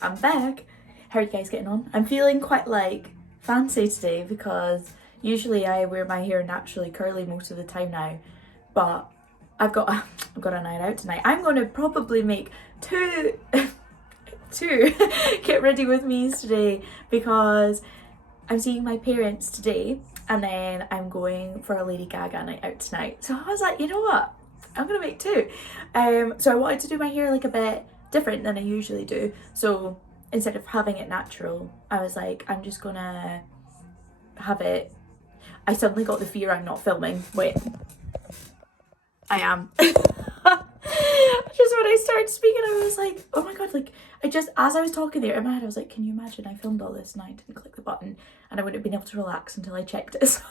I'm back. How are you guys getting on? I'm feeling quite like fancy today because usually I wear my hair naturally curly most of the time now, but I've got a night out tonight. I'm going to probably make two get ready with me's today because I'm seeing my parents today and then I'm going for a Lady Gaga night out tonight. So I was like, you know what? I'm gonna make two. So I wanted to do my hair like a bit different than I usually do. So instead of having it natural, I was like, I'm just gonna have it. I suddenly got the fear I'm not filming. Wait, I am. Just when I started speaking, I was like, oh my god, like as I was talking there in my head, I was like, can you imagine I filmed all this and I didn't click the button and I wouldn't have been able to relax until I checked it. Sorry.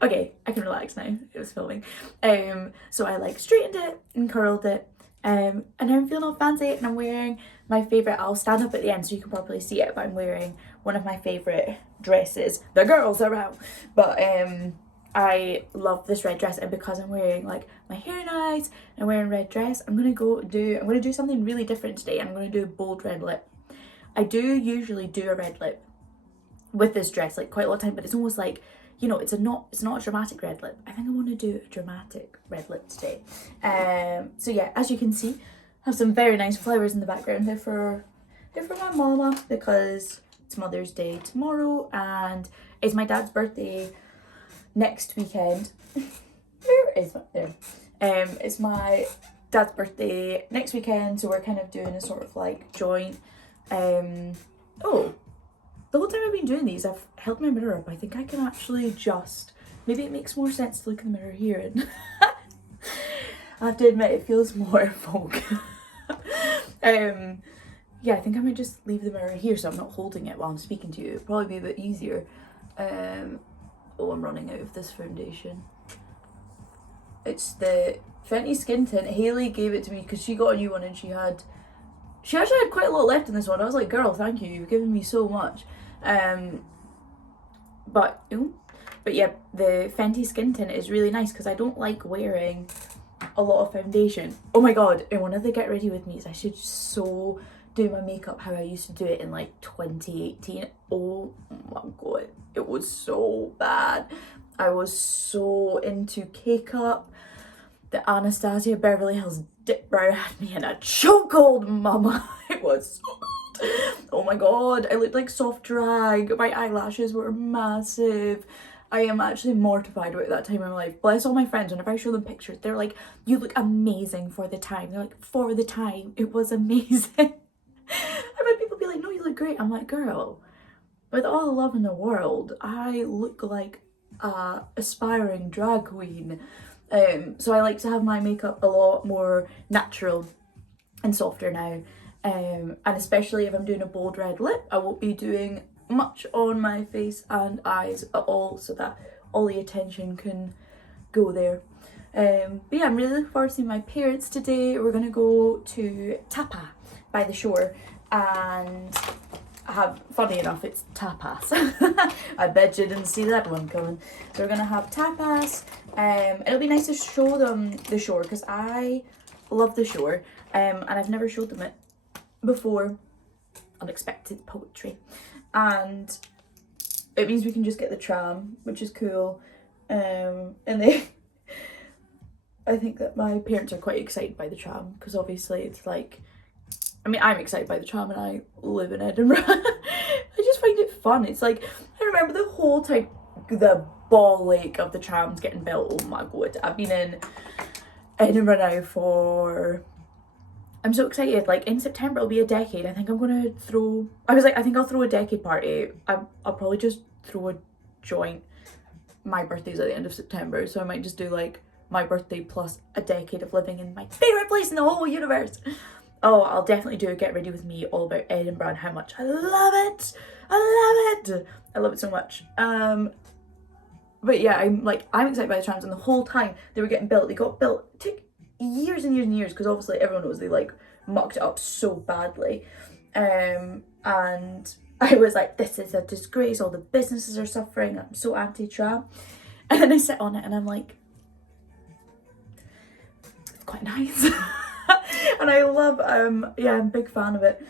Okay, I can relax now. It was filming. So I like straightened it and curled it. And now I'm feeling all fancy and I'm wearing my favourite, I'll stand up at the end so you can properly see it, but I'm wearing one of my favourite dresses. The girls are out. But I love this red dress, and because I'm wearing like my hair nice and I'm wearing a red dress, I'm gonna do something really different today. I'm gonna do a bold red lip. I do usually do a red lip with this dress like quite a lot of time, but it's almost like, you know, it's not a dramatic red lip. I think I want to do a dramatic red lip today. So yeah, as you can see, I have some very nice flowers in the background. They're for my mama because it's Mother's Day tomorrow and it's my dad's birthday next weekend. Where is it? There. It's my dad's birthday next weekend, so we're kind of doing a sort of like joint. The whole time I've been doing these, I've held my mirror up. I think I can actually adjust. Maybe it makes more sense to look in the mirror here. And I have to admit, it feels more folk. Yeah, I think I might just leave the mirror here so I'm not holding it while I'm speaking to you. It'd probably be a bit easier. Oh, I'm running out of this foundation. It's the Fenty Skin Tint. Haley gave it to me because she got a new one and she actually had quite a lot left in this one. I was like, girl, thank you. You've given me so much. But yeah, the Fenty Skin Tint is really nice because I don't like wearing a lot of foundation. Oh my god, in one of the Get Ready With Me's, I should so do my makeup how I used to do it in like 2018. Oh my god, it was so bad. I was so into K-Cup. The Anastasia Beverly Hills Dip Brow had me in a chokehold, mama. It was so bad. Oh my god, I looked like soft drag. My eyelashes were massive. I am actually mortified about that time in my life. Bless all my friends, whenever I show them pictures, they're like, you look amazing for the time. They're like, for the time, it was amazing. I've had people be like, no, you look great. I'm like, girl, with all the love in the world, I look like a aspiring drag queen. So I like to have my makeup a lot more natural and softer now. And especially if I'm doing a bold red lip, I won't be doing much on my face and eyes at all, so that all the attention can go there. But yeah, I'm really looking forward to seeing my parents today. We're gonna go to Tapa by the shore and funny enough, it's tapas. I bet you didn't see that one coming. So we're gonna have tapas. It'll be nice to show them the shore because I love the shore. And I've never showed them it before. Unexpected poetry. And it means we can just get the tram, which is cool. And I think that my parents are quite excited by the tram because obviously it's like, I mean, I'm excited by the tram and I live in Edinburgh. I just find it fun. It's like, I remember the whole time the ball ache of the trams getting built. Oh my god, I've been in Edinburgh now for, I'm so excited. Like in September it'll be a decade. I think I'm gonna throw, I think I'll throw a decade party. I'll probably just throw a joint. My birthday's at the end of September, so I might just do like my birthday plus a decade of living in my favourite place in the whole universe. Oh, I'll definitely do a Get Ready With Me all about Edinburgh and how much I love it. I love it. I love it so much. But yeah, I'm excited by the trams, and the whole time they were getting built, they got built. It took years and years and years because obviously everyone knows they like mucked it up so badly. And I was like, this is a disgrace. All the businesses are suffering. I'm so anti-tram. And then I sit on it and I'm like, it's quite nice. And I love, yeah, I'm a big fan of it.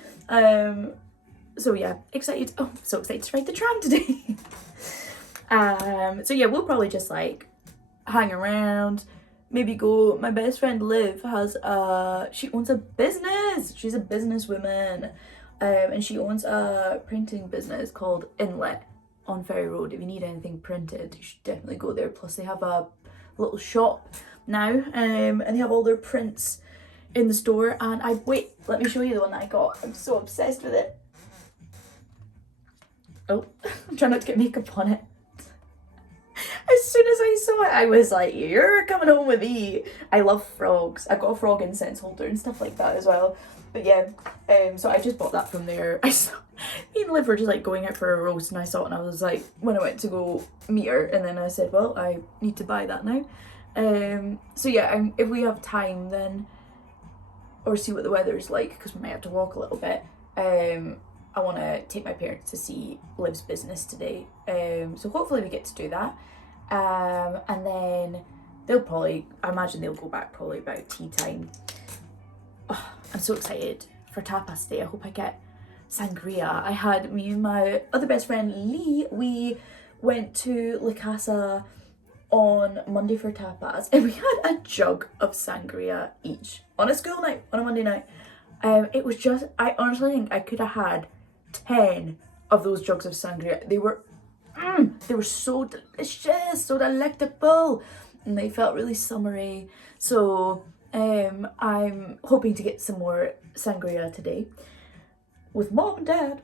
So yeah, excited. Oh, so excited to ride the tram today. So yeah, we'll probably just like hang around, maybe go. My best friend Liv has she owns a business. She's a businesswoman, and she owns a printing business called Inlet on Ferry Road. If you need anything printed, you should definitely go there. Plus they have a little shop now, and they have all their prints in the store. And wait, let me show you the one that I got. I'm so obsessed with it. Oh, I'm trying not to get makeup on it. As soon as I saw it, I was like, you're coming home with me. I love frogs. I've got a frog incense holder and stuff like that as well. But yeah, so I just bought that from there. Me and Liv were just like going out for a roast, and I saw it, and I was like, when I went to go meet her, and then I said, well, I need to buy that now. So yeah, if we have time then, or see what the weather's like, because we might have to walk a little bit, I want to take my parents to see Liv's business today. So hopefully we get to do that. And then I imagine they'll go back probably about tea time. Oh, I'm so excited for tapas today. I hope I get sangria. Me and my other best friend Lee, we went to La Casa on Monday for tapas, and we had a jug of sangria each on a school night, on a Monday night. It was just, I honestly think I could have had 10 of those jugs of sangria. They were so delicious, so delectable, and they felt really summery. So I'm hoping to get some more sangria today with mom and dad,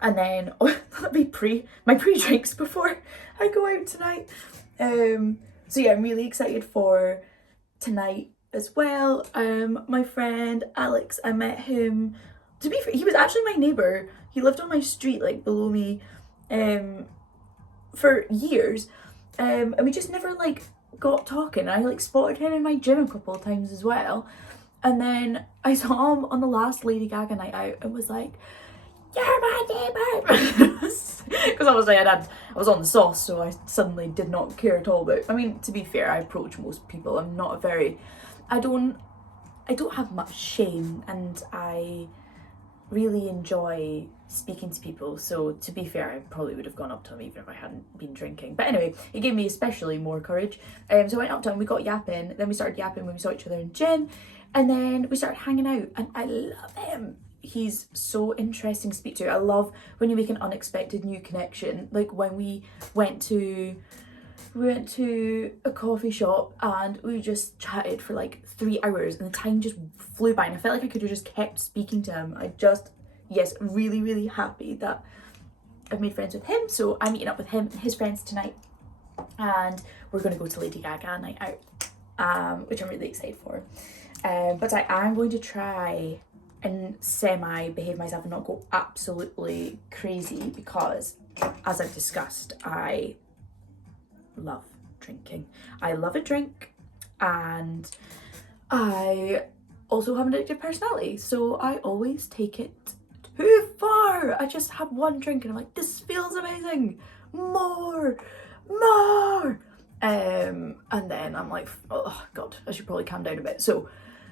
and then that'll be my pre-drinks before I go out tonight. So yeah, I'm really excited for tonight as well. My friend Alex, I met him, to be fair, he was actually my neighbour. He lived on my street, like below me, for years, and we just never like got talking. I like spotted him in my gym a couple of times as well, and then I saw him on the last Lady Gaga night out and was like, you're my neighbour, because obviously I was on the sauce, so I suddenly did not care at all. But I mean, to be fair, I approach most people. I'm not I don't have much shame, and I really enjoy speaking to people. So to be fair, I probably would have gone up to him even if I hadn't been drinking. But anyway, it gave me especially more courage. So I went up to him, we got yapping, then we started yapping when we saw each other in gym, and then we started hanging out, and I love him. He's so interesting to speak to. I love when you make an unexpected new connection. Like when we went to a coffee shop and we just chatted for like 3 hours, and the time just flew by, and I felt like I could have just kept speaking to him. Yes, really, really happy that I've made friends with him. So I'm meeting up with him and his friends tonight, and we're going to go to Lady Gaga night out, which I'm really excited for. But I am going to try and semi-behave myself and not go absolutely crazy, because, as I've discussed, I love drinking. I love a drink, and I also have an addictive personality, so I always take it too far. I just have one drink and I'm like, this feels amazing, more, and then I'm like, oh god, I should probably calm down a bit. So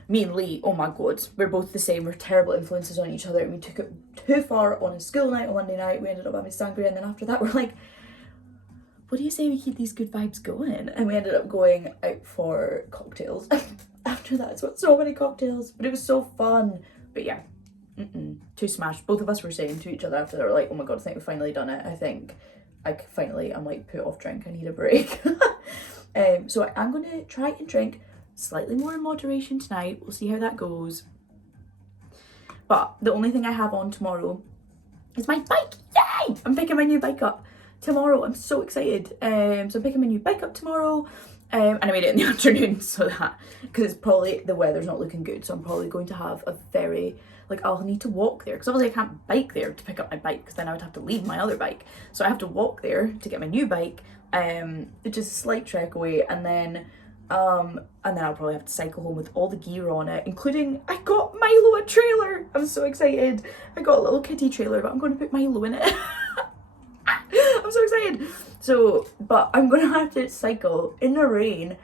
me and Lee, oh my god, we're both the same. We're terrible influences on each other, and we took it too far on a school night on Monday night. We ended up having sangria, and then after that we're like, what do you say we keep these good vibes going? And we ended up going out for cocktails after that. So many cocktails, but it was so fun. But yeah, too smashed. Both of us were saying to each other after, they were like, oh my god, I think we've finally done it. I think I'm like put off drink. I need a break. So I'm going to try and drink slightly more in moderation tonight. We'll see how that goes. But the only thing I have on tomorrow is my bike. Yay! I'm picking my new bike up tomorrow. I'm so excited. So I'm picking my new bike up tomorrow, and I made it in the afternoon, so that, because it's probably, the weather's not looking good, so I'm probably going to have a very, like, I'll need to walk there, because obviously I can't bike there to pick up my bike, because then I would have to leave my other bike, so I have to walk there to get my new bike. It's just a slight trek away, and then I'll probably have to cycle home with all the gear on it, including, I got Milo a trailer. I'm so excited. I got a little kitty trailer, but I'm going to put Milo in it. I'm so excited. So, but I'm going to have to cycle in the rain,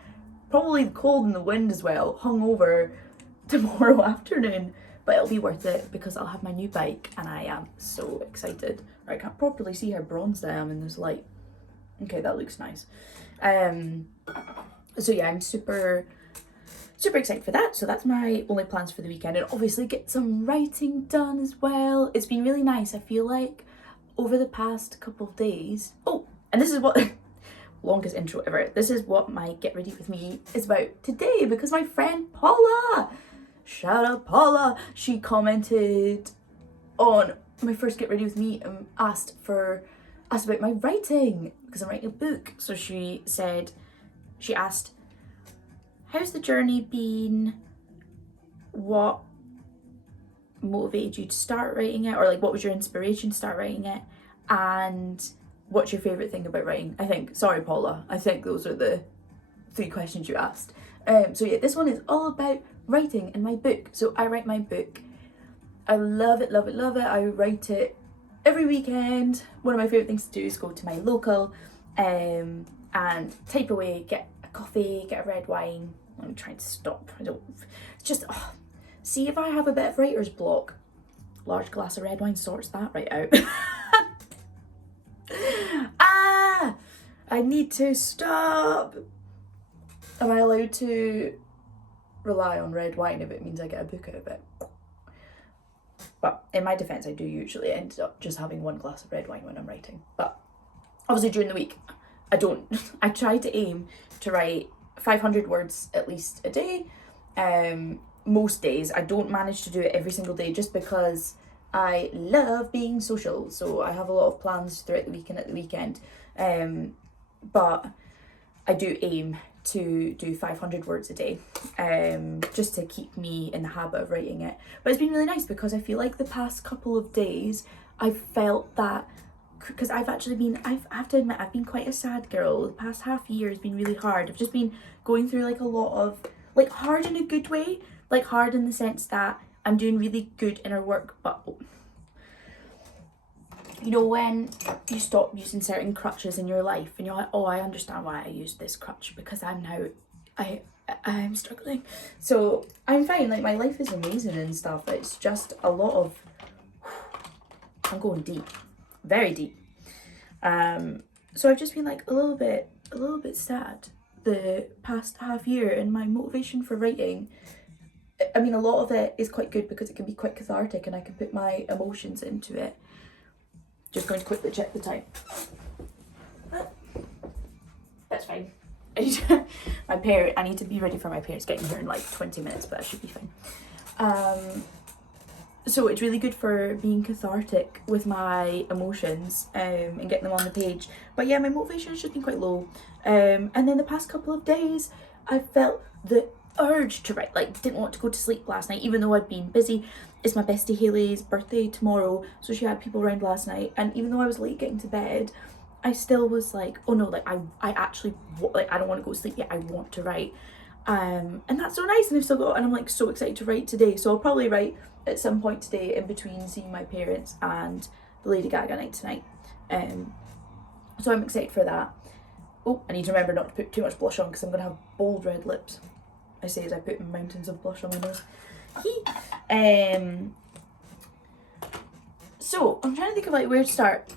probably the cold and the wind as well, hungover, tomorrow afternoon, but it'll be worth it because I'll have my new bike and I am so excited. I can't properly see how bronzed I am in this light. Okay, that looks nice. So yeah, I'm super excited for that. So that's my only plans for the weekend, and obviously get some writing done as well. It's been really nice. I feel like over the past couple of days, and this is what longest intro ever, this is what my get ready with me is about today, because my friend Paula, shout out Paula, she commented on my first get ready with me and asked about my writing, because I'm writing a book. So she asked, how's the journey been? What motivated you to start writing it? Or like, what was your inspiration to start writing it? And what's your favourite thing about writing? Sorry Paula, I think those are the 3 questions you asked. So yeah, this one is all about writing and my book. So I write my book. I love it, love it, love it. I write it every weekend. One of my favourite things to do is go to my local and type away, get a coffee, get a red wine. I'm trying to stop. See if I have a bit of writer's block. Large glass of red wine sorts that right out. I need to stop. Am I allowed to rely on red wine if it means I get a book out of it? But in my defence, I do usually end up just having 1 glass of red wine when I'm writing. But obviously during the week, I try to aim to write 500 words at least a day. Most days. I don't manage to do it every single day just because I love being social. So I have a lot of plans throughout the week and at the weekend. But I do aim to do 500 words a day, just to keep me in the habit of writing it. But it's been really nice because I feel like the past couple of days I've felt that, because I have to admit, I've been quite a sad girl. The past half year has been really hard. I've just been going through like a lot of, like, hard in a good way, like hard in the sense that I'm doing really good inner work, but you know, when you stop using certain crutches in your life and you're like, oh, I understand why I used this crutch, because I'm struggling. So I'm fine, like my life is amazing and stuff. It's just a lot of, I'm going deep, very deep. So I've just been like a little bit sad the past half year, and my motivation for writing, I mean, a lot of it is quite good because it can be quite cathartic and I can put my emotions into it. Just going to quickly check the time. That's fine. I need to be ready for my parents getting here in like 20 minutes, but I should be fine. So it's really good for being cathartic with my emotions and getting them on the page. But yeah, my motivation has just been quite low. And then the past couple of days, I felt the urge to write. Like, didn't want to go to sleep last night, even though I'd been busy. It's my bestie Haley's birthday tomorrow, so she had people around last night, and even though I was late getting to bed, I still was like, oh no, like I actually, like, I don't want to go to sleep yet, I want to write. And that's so nice, and I'm like so excited to write today. So I'll probably write at some point today in between seeing my parents and the Lady Gaga night tonight. So I'm excited for that. Oh, I need to remember not to put too much blush on because I'm going to have bold red lips. I say as I put mountains of blush on my nose. So I'm trying to think of like where to start.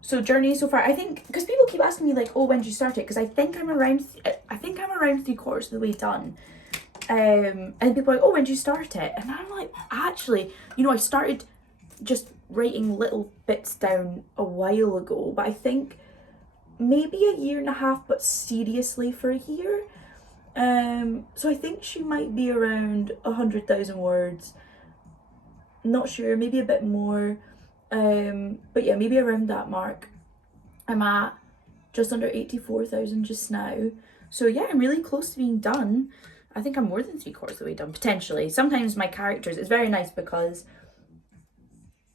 So journey so far, I think, because people keep asking me like, oh, when did you start it? Because I think I'm around 3/4 of the way done. And people are like, oh, when did you start it? And I'm like, actually, you know, I started just writing little bits down a while ago, but I think maybe 1.5 years, but seriously for a year. So I think she might be around 100,000 words. Not sure, maybe a bit more. But yeah, maybe around that mark. I'm at just under 84,000 just now. So yeah, I'm really close to being done. I think I'm more than 3/4 of the way done, potentially. Sometimes my characters, it's very nice because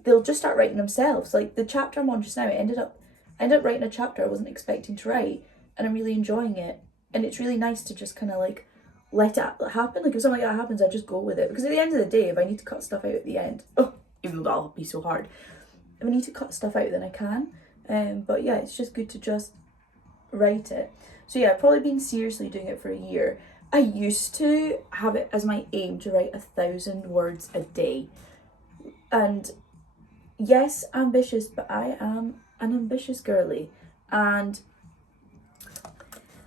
they'll just start writing themselves. Like the chapter I'm on just now, I ended up writing a chapter I wasn't expecting to write, and I'm really enjoying it. And it's really nice to just kind of like let it happen. Like if something like that happens, I just go with it. Because at the end of the day, if I need to cut stuff out at the end, even though that'll be so hard, if I need to cut stuff out, then I can. But yeah, it's just good to just write it. So yeah, I've probably been seriously doing it for a year. I used to have it as my aim to write 1,000 words a day. And yes, ambitious, but I am an ambitious girly. And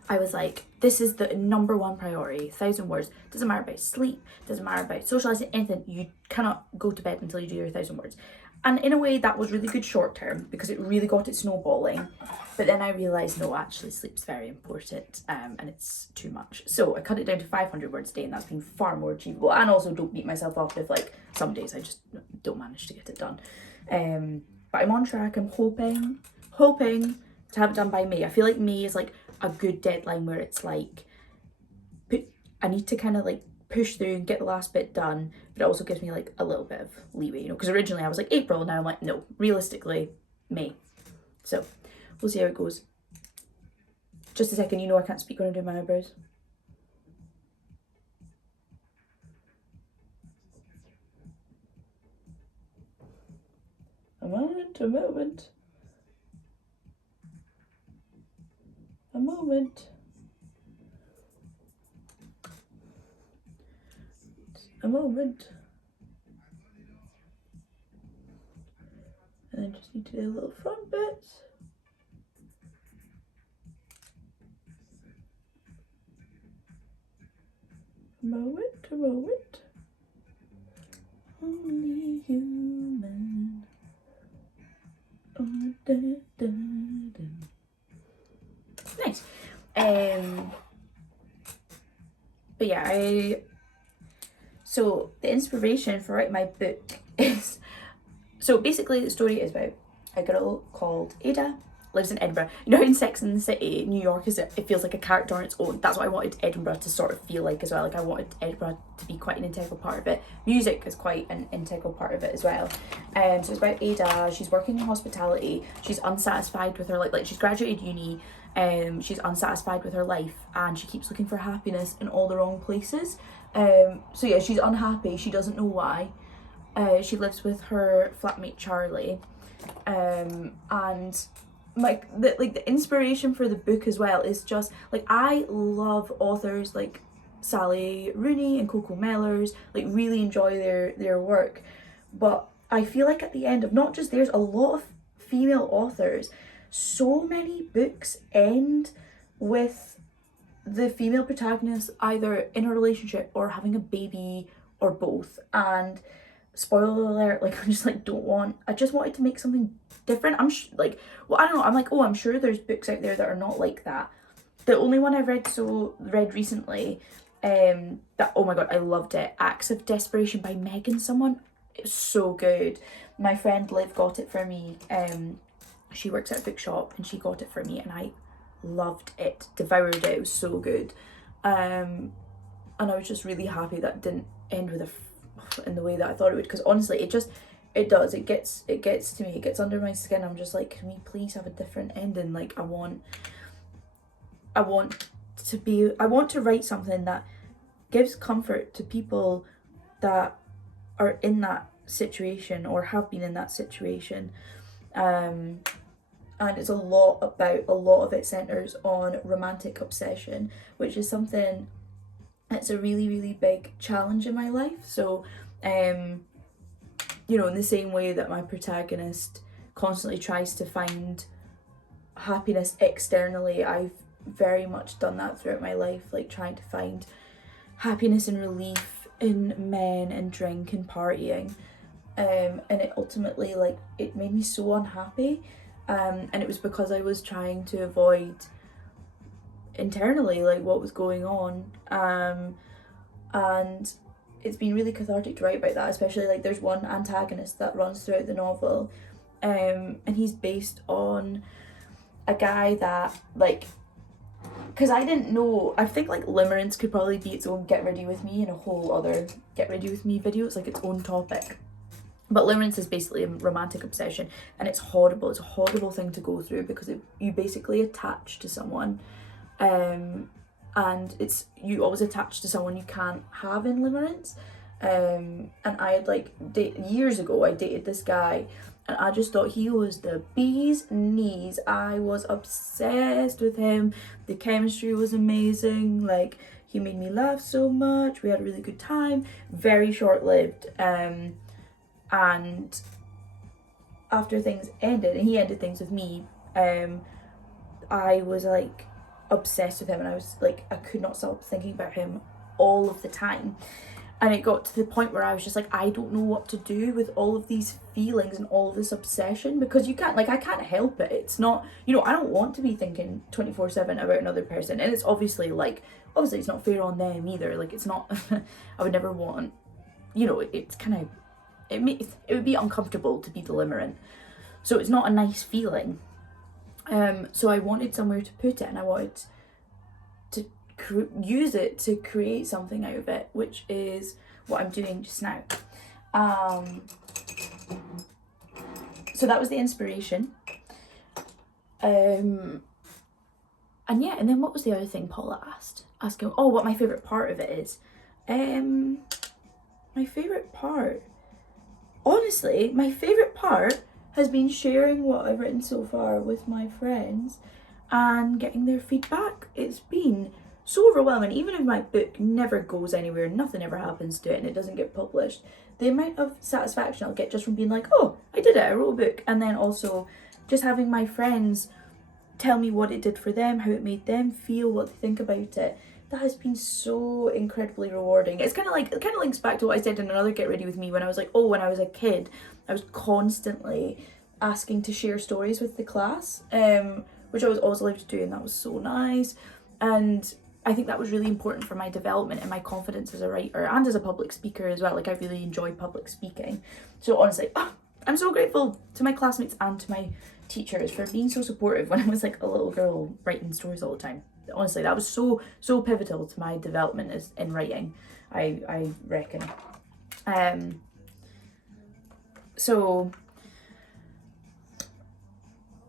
I was like, this is the number one priority, 1,000 words. Doesn't matter about sleep, doesn't matter about socializing, anything. You cannot go to bed until you do your 1,000 words. And in a way, that was really good short term because it really got it snowballing. But then I realised, no, actually, sleep's very important, and it's too much. So I cut it down to 500 words a day, and that's been far more achievable. And also, don't beat myself up if, like, some days I just don't manage to get it done. But I'm on track. I'm hoping to have it done by May. I feel like May is like a good deadline where it's like, I need to kind of like push through and get the last bit done, but it also gives me like a little bit of leeway, you know, because originally I was like April, now I'm like, no, realistically, May. So we'll see how it goes. Just a second, you know I can't speak when I'm doing my eyebrows. A moment. And I just need to do a little front bits. A moment. Only human. Oh, da, da, da. Nice. But yeah, so the inspiration for writing my book is, so basically the story is about a girl called Ada, lives in Edinburgh. You know, in Sex and the City, New York it feels like a character on its own. That's what I wanted Edinburgh to sort of feel like as well. Like I wanted Edinburgh to be quite an integral part of it. Music is quite an integral part of it as well. So it's about Ada. She's working in hospitality. She's unsatisfied with her like she's graduated uni. She's unsatisfied with her life and she keeps looking for happiness in all the wrong places. So yeah, she's unhappy. She doesn't know why. She lives with her flatmate Charlie, and the inspiration for the book as well is just like, I love authors like Sally Rooney and Coco Mellors, like really enjoy their work, but I feel like at the end of not just theirs, a lot of female authors, so many books end with the female protagonist either in a relationship or having a baby or both. And spoiler alert, like I just like I just wanted to make something different. I don't know, I'm like, oh, I'm sure there's books out there that are not like that. The only one I've read recently, that, oh my god, I loved it, Acts of Desperation by Megan someone. It's so good. My friend Liv got it for me. She works at a bookshop and she got it for me and I loved it, devoured it. It was so good. And I was just really happy that it didn't end with in the way that I thought it would, because honestly it gets to me, it gets under my skin. I'm just like, can we please have a different ending? Like I want to write something that gives comfort to people that are in that situation or have been in that situation. And it's a lot of it centers on romantic obsession, which is something that's a really, really big challenge in my life. So, you know, in the same way that my protagonist constantly tries to find happiness externally, I've very much done that throughout my life, like trying to find happiness and relief in men and drink and partying. And it ultimately, like, it made me so unhappy. And it was because I was trying to avoid internally, like, what was going on. And it's been really cathartic to write about that, especially, like, there's one antagonist that runs throughout the novel. And he's based on a guy that, like, because I didn't know, I think, like, limerence could probably be its own Get Ready With Me and a whole other Get Ready With Me video. It's like its own topic. But limerence is basically a romantic obsession, and it's horrible. It's a horrible thing to go through because you basically attach to someone, and you always attach to someone you can't have in limerence. And I had, like, years ago, I dated this guy, and I just thought he was the bee's knees. I was obsessed with him. The chemistry was amazing. Like, he made me laugh so much, we had a really good time. Very short-lived. And after things ended, and he ended things with me, I was like obsessed with him, and I was like, I could not stop thinking about him all of the time. And it got to the point where I was just like, I don't know what to do with all of these feelings and all of this obsession, because you can't, like, I can't help it. It's not, you know, I don't want to be thinking 24/7 about another person. And it's obviously it's not fair on them either. Like, it's not, I would never want, you know, it's kind of, it would be uncomfortable to be the limerent. So it's not a nice feeling. So I wanted somewhere to put it, and I wanted to use it to create something out of it, which is what I'm doing just now. So that was the inspiration. And then what was the other thing Paula asking, what my favourite part of it is. My favourite part, honestly, my favourite part has been sharing what I've written so far with my friends and getting their feedback. It's been so overwhelming. Even if my book never goes anywhere, nothing ever happens to it, and it doesn't get published, the amount of satisfaction I'll get just from being like, oh, I did it, I wrote a book. And then also just having my friends tell me what it did for them, how it made them feel, what they think about it. That has been so incredibly rewarding. It kind of links back to what I said in another Get Ready With Me, when I was like, when I was a kid, I was constantly asking to share stories with the class, which I was always allowed to do, and that was so nice. And I think that was really important for my development and my confidence as a writer and as a public speaker as well. Like, I really enjoy public speaking. So honestly, I'm so grateful to my classmates and to my teachers for being so supportive when I was like a little girl writing stories all the time. Honestly, that was so pivotal to my development in writing, I reckon. So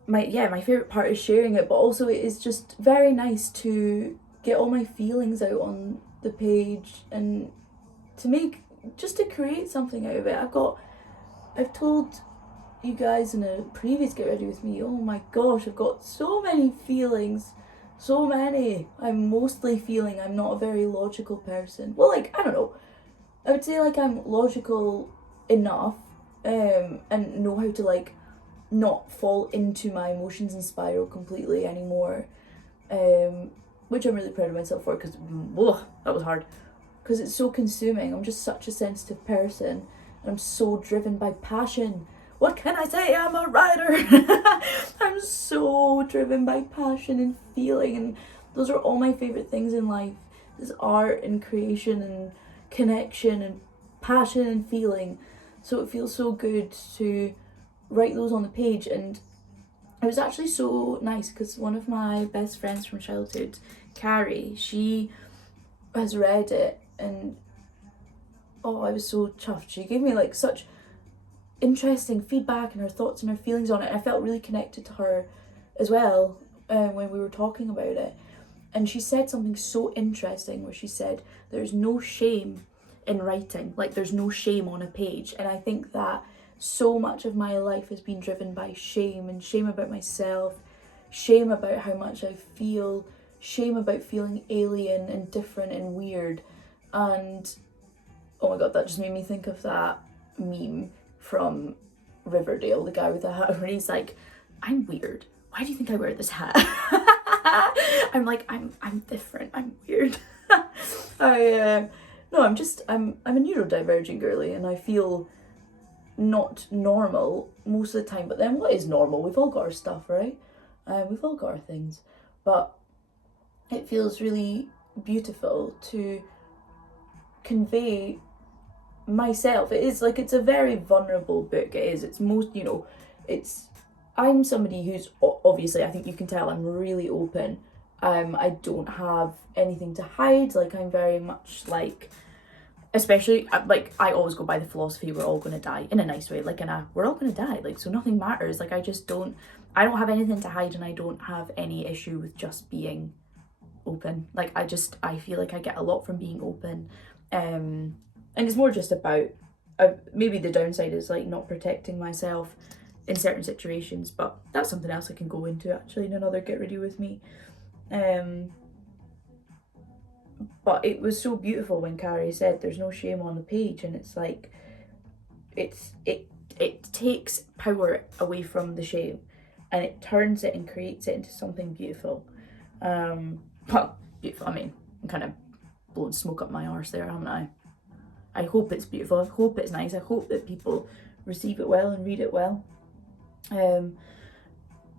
my favourite part is sharing it, but also it is just very nice to get all my feelings out on the page and to create something out of it. I've told you guys in a previous Get Ready With Me, oh my gosh, I've got so many feelings, so many. I'm mostly feeling I'm not a very logical person. Well, like, I don't know, I would say like I'm logical enough, and know how to like not fall into my emotions and spiral completely anymore, which I'm really proud of myself for, because that was hard, because it's so consuming. I'm just such a sensitive person, and I'm so driven by passion. What can I say? I'm a writer. I'm so driven by passion and feeling, and those are all my favorite things in life. Is art and creation and connection and passion and feeling. So it feels so good to write those on the page. And it was actually so nice because one of my best friends from childhood, Carrie, she has read it, and I was so chuffed. She gave me like such interesting feedback and her thoughts and her feelings on it, and I felt really connected to her as well when we were talking about it. And she said something so interesting, where she said there's no shame in writing, like there's no shame on a page. And I think that so much of my life has been driven by shame, and shame about myself, shame about how much I feel, shame about feeling alien and different and weird. And oh my god, that just made me think of that meme from Riverdale, the guy with the hat, where he's like, I'm weird, why do you think I wear this hat? I'm like, I'm different, I'm weird. I'm a neurodivergent girly, and I feel not normal most of the time. But then what is normal? We've all got our stuff, right? We've all got our things. But it feels really beautiful to convey myself. It is like, it's a very vulnerable book. It is. It's most, I'm somebody who's, obviously, I think you can tell I'm really open. I don't have anything to hide. Like, I'm very much like, especially, like, I always go by the philosophy, we're all going to die, in a nice way, like we're all going to die, like, so nothing matters. Like, I don't have anything to hide, and I don't have any issue with just being open. Like, I feel like I get a lot from being open, and it's more just about, maybe the downside is like not protecting myself in certain situations, but that's something else I can go into actually in another Get Ready With Me. But it was so beautiful when Carrie said there's no shame on the page, and it's like, it takes power away from the shame, and it turns it and creates it into something beautiful. Well, beautiful, I mean, I'm kind of blowing smoke up my arse there, haven't I? I hope it's beautiful, I hope it's nice, I hope that people receive it well and read it well.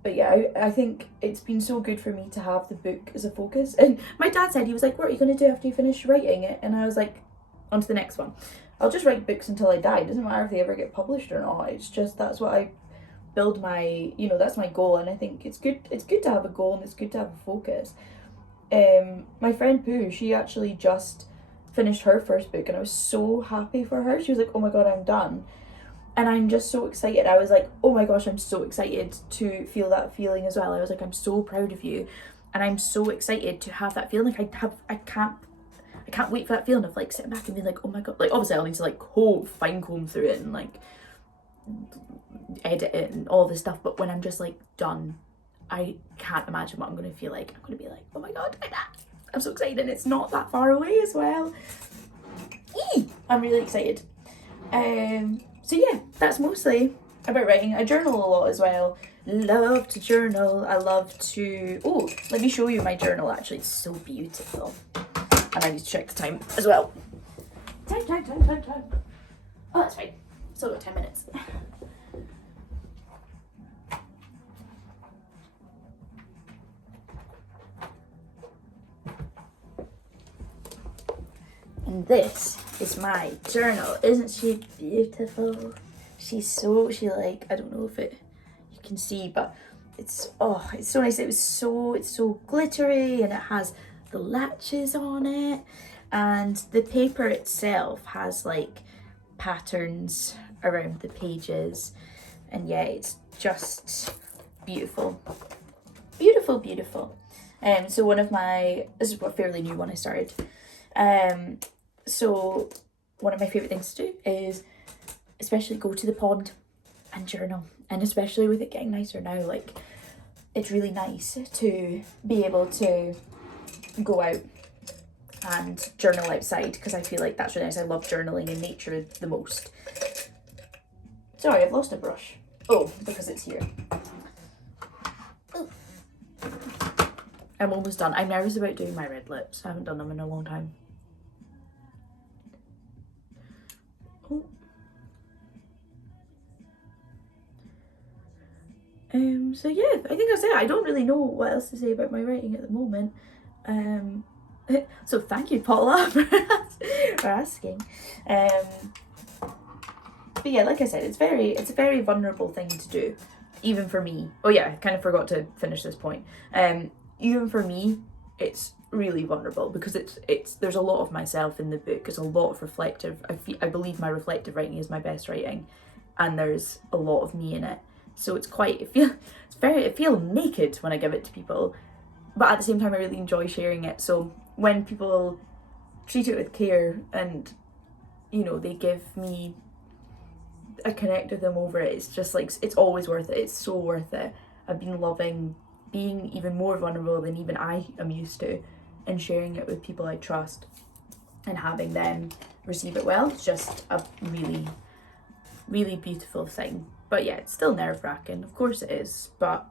But yeah, I think it's been so good for me to have the book as a focus. And my dad said, he was like, what are you going to do after you finish writing it? And I was like, on to the next one. I'll just write books until I die. It doesn't matter if they ever get published or not. It's just, that's what I build my, you know, that's my goal. And I think it's good to have a goal, and it's good to have a focus. My friend Pooh, she actually just finished her first book, and I was so happy for her. She was like, oh my God, I'm done. And I'm just so excited. I was like, oh my gosh, I'm so excited to feel that feeling as well. I was like, I'm so proud of you. And I'm so excited to have that feeling. Like I can't wait for that feeling of like sitting back and being like, oh my God. Like obviously I'll need to like fine comb through it and like edit it and all this stuff. But when I'm just like done, I can't imagine what I'm going to feel like. I'm going to be like, oh my God, I'm so excited. And it's not that far away as well. I'm really excited. So yeah, that's mostly about writing. I journal a lot as well. Love to journal. I love to... Oh, let me show you my journal actually. It's so beautiful. And I need to check the time as well. Time. Oh, that's fine. Still got 10 minutes. And this is my journal. Isn't she beautiful? She like, I don't know if you can see, but it's so nice. It's so glittery, and it has the latches on it, and the paper itself has like patterns around the pages, and yeah, it's just beautiful. So this is a fairly new one I started. So one of my favourite things to do is especially go to the pond and journal, and especially with it getting nicer now, like it's really nice to be able to go out and journal outside, because I feel like that's really nice. I love journaling in nature the most. Sorry, I've lost a brush. Oh, because it's here. I'm almost done. I'm nervous about doing my red lips. I haven't done them in a long time. So yeah, I think that's it. I don't really know what else to say about my writing at the moment. So thank you, Paula, for asking. But yeah, like I said, it's a very vulnerable thing to do, even for me. Oh yeah, I kind of forgot to finish this point. Even for me, it's really vulnerable, because there's a lot of myself in the book. It's a lot of reflective. I believe my reflective writing is my best writing, and there's a lot of me in it. So it's quite, I feel naked when I give it to people, but at the same time I really enjoy sharing it. So when people treat it with care and, you know, they give me, I connect with them over it, it's just like, it's always worth it. It's so worth it. I've been loving being even more vulnerable than even I am used to, and sharing it with people I trust and having them receive it well. It's just a really, really beautiful thing. But yeah, it's still nerve-wracking, of course it is, but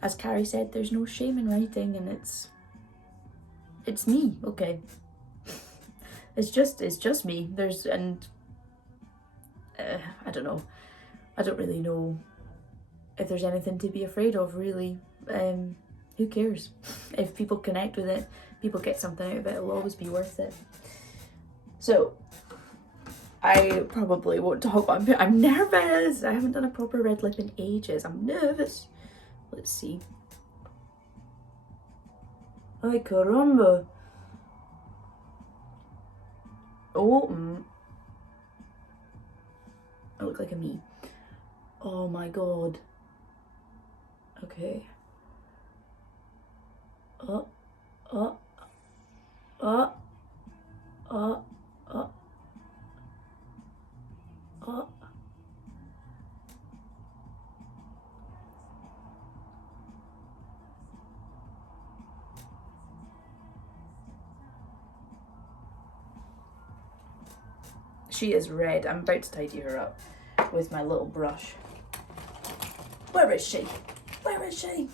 as Carrie said, there's no shame in writing, and it's me, okay. It's just me. I don't know. I don't really know if there's anything to be afraid of, really. Who cares? If people connect with it, people get something out of it, it'll always be worth it. So I probably won't talk, but I'm nervous. I haven't done a proper red lip in ages. I'm nervous. Let's see. Ay, caramba. Oh, I look like a me. Oh my God. Okay. Oh. she is red. I'm about to tidy her up with my little brush. Where is she? Where is she?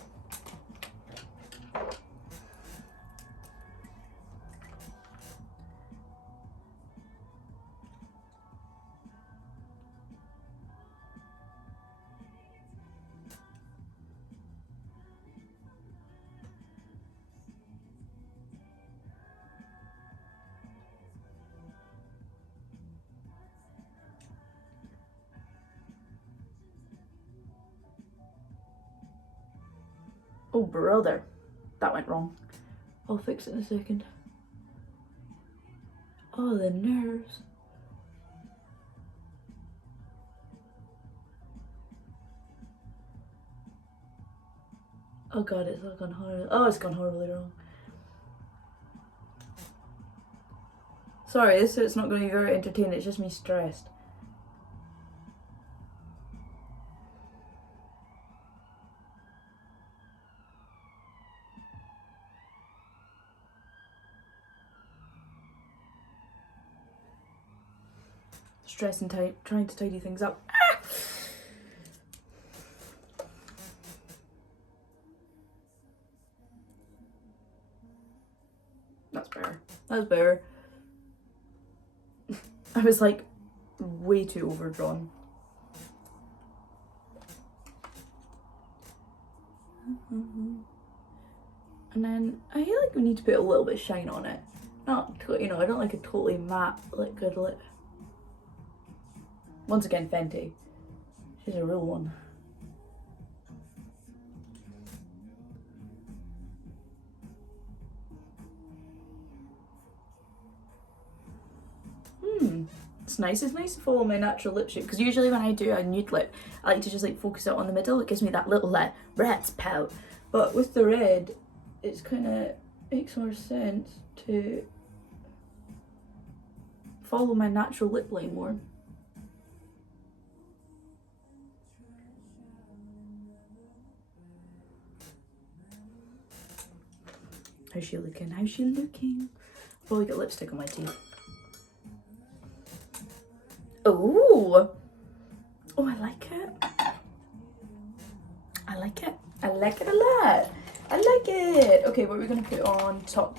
Oh brother, that went wrong. I'll fix it in a second. Oh, the nerves. Oh god, it's all gone horribly. Oh, it's gone horribly wrong. Sorry, this is not going to be very entertaining. It's just me stressed. Stress and trying to tidy things up. Ah! That's better. That's better. I was like way too overdrawn. And then I feel like we need to put a little bit of shine on it. Not, you know, I don't like a totally matte liquid lip. Once again, Fenty. She's a real one. It's nice. It's nice to follow my natural lip shape, because usually when I do a nude lip, I like to just like focus it on the middle. It gives me that little like rat's pout. But with the red, it's kind of makes more sense to follow my natural lip line more. How's she looking? How's she looking? I've probably got lipstick on my teeth. Oh! Oh, I like it. I like it. I like it a lot. I like it. Okay, what are we going to put on top?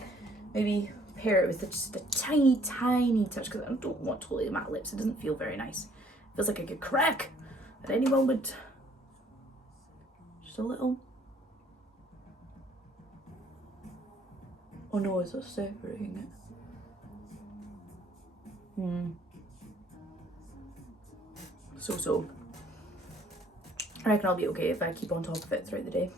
Maybe pair it with just a tiny, tiny touch, because I don't want totally matte lips. It doesn't feel very nice. It feels like I could crack at any moment. Just a little. Oh no, is that separating it? So. I reckon I'll be okay if I keep on top of it throughout the day.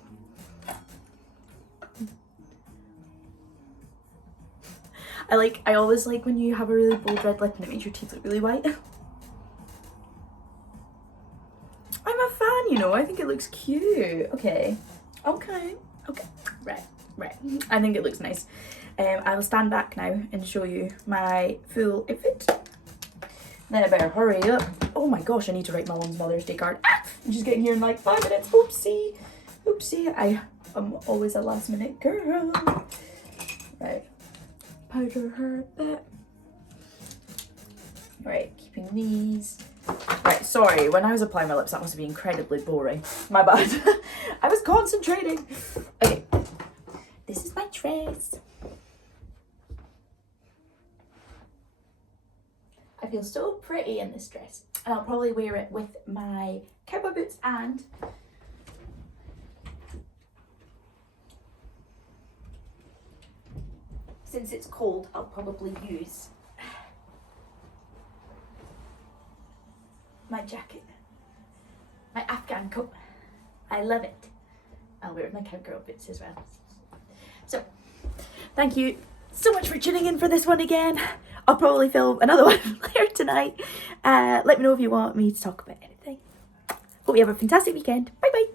I always like when you have a really bold red lip and it makes your teeth look really white. I'm a fan, you know, I think it looks cute. Okay. Right. I think it looks nice. I will stand back now and show you my full outfit. Then I better hurry up. Oh my gosh, I need to write my mom's Mother's Day card. I'm just getting here in like 5 minutes. Oopsie. I am always a last minute girl. Right. Powder her a bit. Right, keeping these. Right, sorry, when I was applying my lips, that must have been incredibly boring. My bad. I was concentrating. Okay. This is my dress. I feel so pretty in this dress. And I'll probably wear it with my cowboy boots, and since it's cold, I'll probably use my jacket, my Afghan coat. I love it. I'll wear it with my cowgirl boots as well. So, thank you so much for tuning in for this one again. I'll probably film another one later tonight. Let me know if you want me to talk about anything. Hope you have a fantastic weekend. Bye bye.